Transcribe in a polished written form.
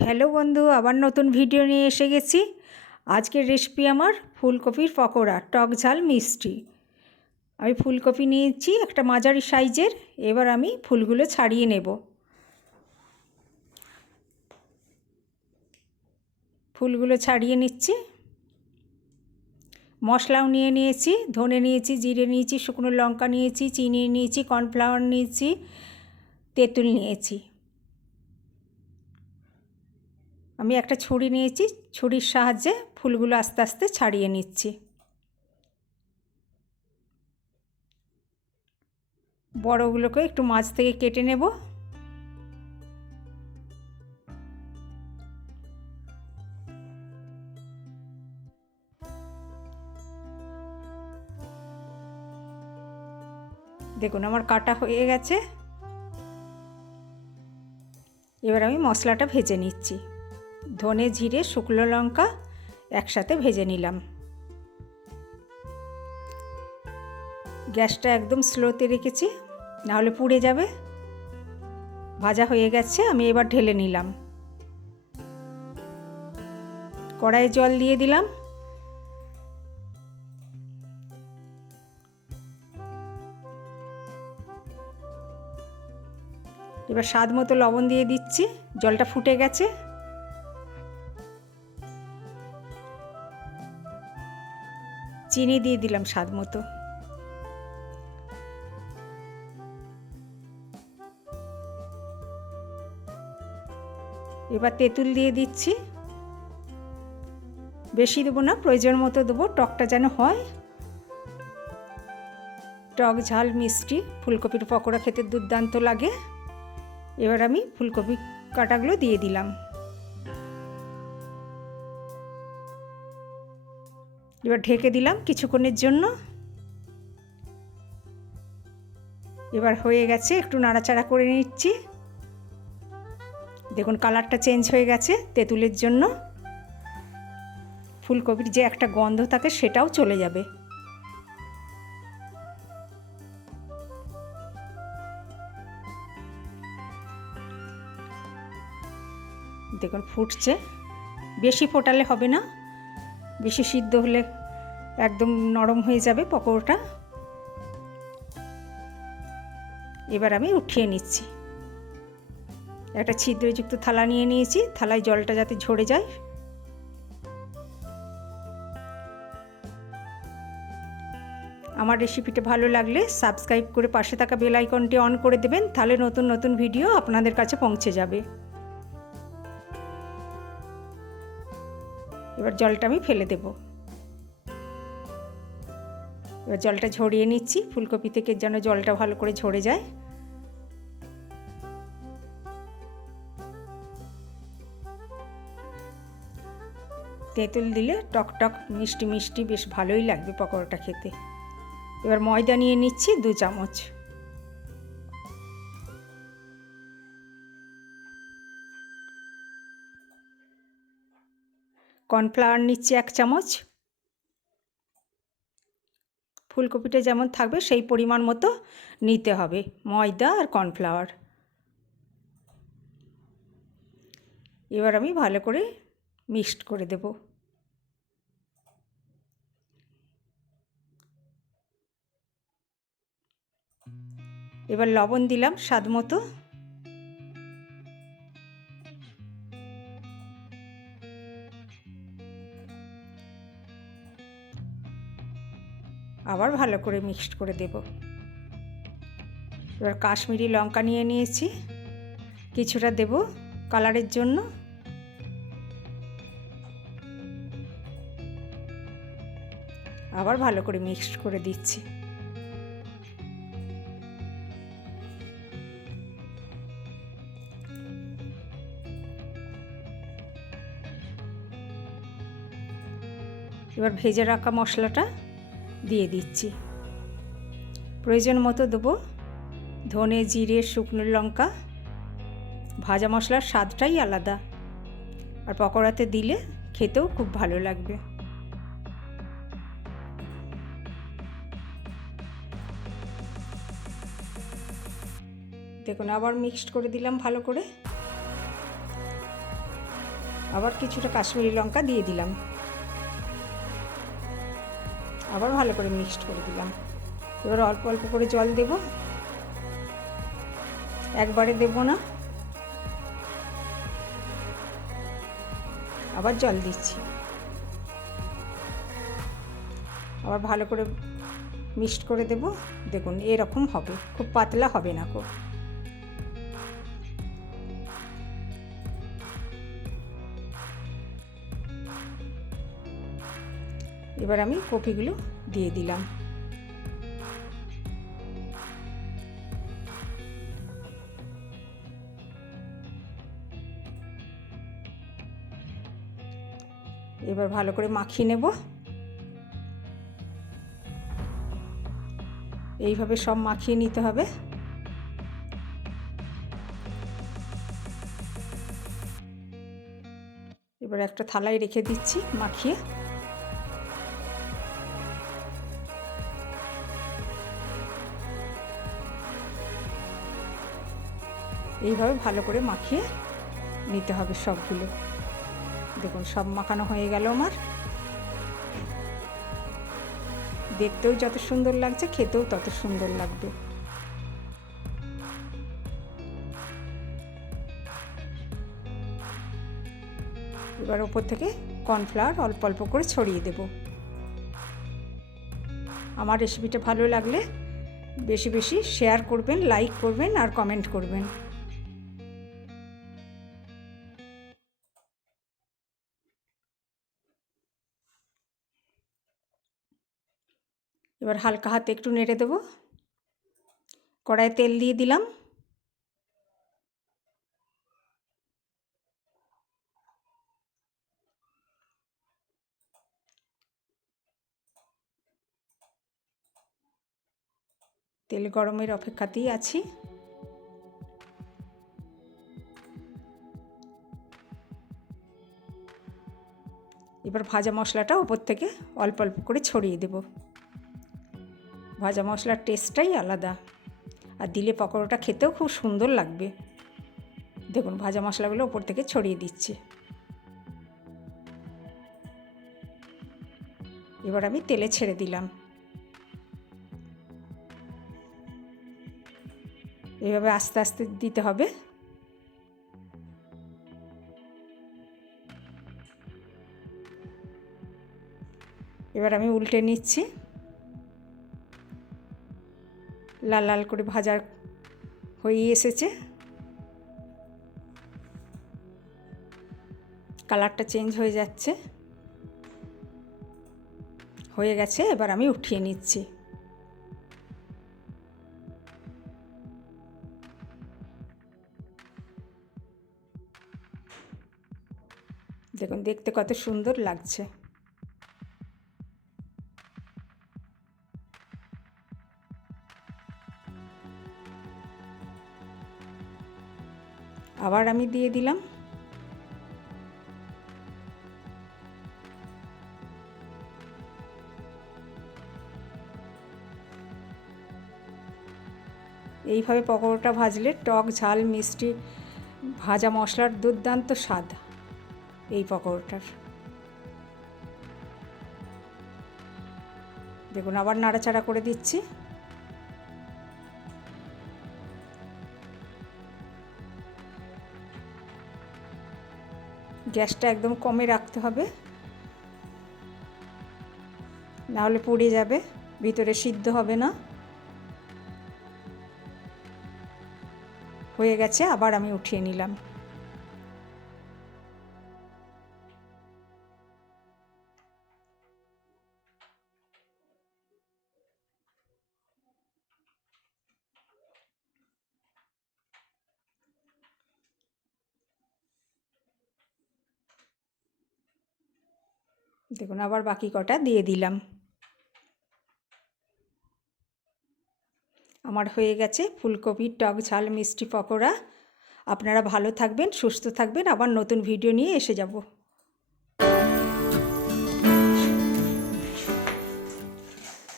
Hello বন্ধু, আবার নতুন ভিডিও নিয়ে এসে গেছি। আজকের রেসিপি আমার ফুলকপির পকোড়া, টক ঝাল মিষ্টি। আমি ফুলকপি নিয়েছি একটা মাঝারি সাইজের। এবার আমি ফুলগুলো ছাড়িয়ে নেব। ফুলগুলো ছাড়িয়ে নিচ্ছি। মশলাও নিয়ে নিয়েছি, ধনে নিয়েছি, জিরে নিয়েছি, শুকনো লঙ্কা নিয়েছি, চিনি নিয়েছি, কর্নফ্লাওয়ার নিয়েছি, তেঁতুল নিয়েছি। আমি একটা ছুরি নিয়েছি, ছুরির সাহায্যে ফুলগুলো আস্তে আস্তে ছাড়িয়ে নিচ্ছি। বড়গুলোকে একটু মাছ থেকে কেটে নেব। দেখুন আমার কাটা হয়ে গেছে। এবার আমি মশলাটা ভেজে নিচ্ছি। ধনে, জিরে, শুকনো লঙ্কা একসাথে ভেজে নিলাম। গ্যাসটা একদম স্লোতে রেখেছি, নাহলে পুড়ে যাবে। ভাজা হয়ে গেছে, আমি এবার ঢেলে নিলাম। কড়াইয়ে জল দিয়ে দিলাম। এবার স্বাদ মতো লবণ দিয়ে দিচ্ছি। জলটা ফুটে গেছে। চিনি দিয়ে দিলাম স্বাদ মতো। এবার তেঁতুল দিয়ে দিচ্ছি। বেশি দেবো না, প্রয়োজন মতো দেবো, টকটা যেন হয়। টক ঝাল মিষ্টি ফুলকপির পকোড়া খেতে দুর্দান্ত লাগে। এবার আমি ফুলকপি কাটাগুলো দিয়ে দিলাম। এবার ঢেকে দিলাম কিছুক্ষণের জন্য। এবার হয়ে গেছে, একটু নাড়াচাড়া করে নিচ্ছি। দেখুন কালারটা চেঞ্জ হয়ে গেছে তেঁতুলের জন্য। ফুলকপির যে একটা গন্ধ থাকে সেটাও চলে যাবে। দেখুন ফুটছে। বেশি ফোটালে হবে না, বেশি সিদ্ধ হলে একদম নরম হয়ে যাবে পকোড়াটা। এবার আমি উঠিয়ে নিচ্ছি। একটা ছিদ্রযুক্ত থালা নিয়ে নিয়েছি, থালায় জলটা যাতে ঝরে যায়। আমার রেসিপিটা ভালো লাগলে সাবস্ক্রাইব করে পাশে থাকা বেল আইকনটি অন করে দেবেন, তাহলে নতুন নতুন ভিডিও আপনাদের কাছে পৌঁছে যাবে। এবার জলটা আমি ফেলে দেব। এবার জলটা ঝরিয়ে নিচ্ছি, ফুলকপি থেকে যেন জলটা ভালো করে ঝরে যায়। তেঁতুল দিলে টক টক মিষ্টি মিষ্টি বেশ ভালোই লাগবে পকোড়াটা খেতে। এবার ময়দা নিয়ে নিচ্ছি 2 চামচ। কর্নফ্লাওয়ার নিচ্ছি 1 চামচ। ফুলকপিটা যেমন থাকবে সেই পরিমাণ মতো নিতে হবে ময়দা আর কর্নফ্লাওয়ার। এবার আমি ভালো করে মিক্সড করে দেব। এবার লবণ দিলাম স্বাদ মতো। আবার ভালো করে মিক্সড করে দেব। এবার কাশ্মীরি লঙ্কা নিয়ে নিয়েছি, কিছুটা দেব কালারের জন্য। আবার ভালো করে মিক্সড করে দিচ্ছি। এবার ভেজে রাখা মশলাটা দিয়ে দিচ্ছি। প্রয়োজন মতো দেবো ধনে, জিরে, শুকনো লঙ্কা। ভাজা মশলার স্বাদটাই আলাদা, আর পকোড়াতে দিলে খেতেও খুব ভালো লাগবে। দেখুন আবার মিক্সড করে দিলাম ভালো করে। আবার কিছুটা কাশ্মীরি লঙ্কা দিয়ে দিলাম, আবার ভালো করে মিক্সড করে দিলাম। এবার অল্প অল্প করে জল দেব, একবারে দেব না, আবার জল দিচ্ছি, আবার ভালো করে মিক্সড করে দেব। দেখুন এরকম হবে, খুব পাতলা হবে না খুব। এবার আমি কপিগুলো দিয়ে দিলাম। এবার ভালো করে মাখিয়ে নেব। এইভাবে সব মাখিয়ে নিতে হবে। এবার একটা থালায় রেখে দিচ্ছি মাখিয়ে। এইভাবে ভালো করে মাখিয়ে নিতে হবে সবগুলো। দেখুন সব মাখানো হয়ে গেল আমার। দেখতেও যত সুন্দর লাগছে, খেতেও তত সুন্দর লাগবে। এবার ওপর থেকে কর্নফ্লাওয়ার অল্প অল্প করে ছড়িয়ে দেব। আমার রেসিপিটা ভালো লাগলে বেশি বেশি শেয়ার করবেন, লাইক করবেন আর কমেন্ট করবেন। এবার হালকা হাতে একটু নেড়ে দেব। কড়াইয়ে তেল দিয়ে দিলাম। তেল গরমের অপেক্ষাতেই আছি। এবার ভাজা মশলাটা ওপর থেকে অল্প অল্প করে ছড়িয়ে দেব। ভাজা মশলার টেস্টটাই আলাদা, আর দিলে পকোড়াটা খেতেও খুব সুন্দর লাগবে। দেখুন ভাজা মশলাগুলো ওপর থেকে ছড়িয়ে দিচ্ছি। এবার আমি তেলে ছেড়ে দিলাম। এভাবে আস্তে আস্তে দিতে হবে। এবার আমি উল্টে নিচ্ছি। লাল লাল করে ভাজা হয়ে এসেছে, কালারটা চেঞ্জ হয়ে যাচ্ছে, হয়ে গেছে। এবার আমি উঠিয়ে নিচ্ছি। দেখুন দেখতে কত সুন্দর লাগছে। আবার আমি দিয়ে দিলাম। এইভাবে পকোড়াটা ভাজলে টক ঝাল মিষ্টি ভাজা মশলার দুর্দান্ত স্বাদ এই পকোড়াটার। দেখুন আবার নাড়াচাড়া করে দিচ্ছি। গ্যাসটা একদম কমে রাখতে হবে, না হলে পুড়ে যাবে, ভিতরে সিদ্ধ হবে না। হয়ে গেছে, আবার আমি উঠিয়ে নিলাম। দেখুন আবার বাকি কটা দিয়ে দিলাম। আমার হয়ে গেছে ফুলকপির টক ঝাল মিষ্টি পকোড়া। আপনারা ভালো থাকবেন, সুস্থ থাকবেন, আবার নতুন ভিডিও নিয়ে এসে যাব।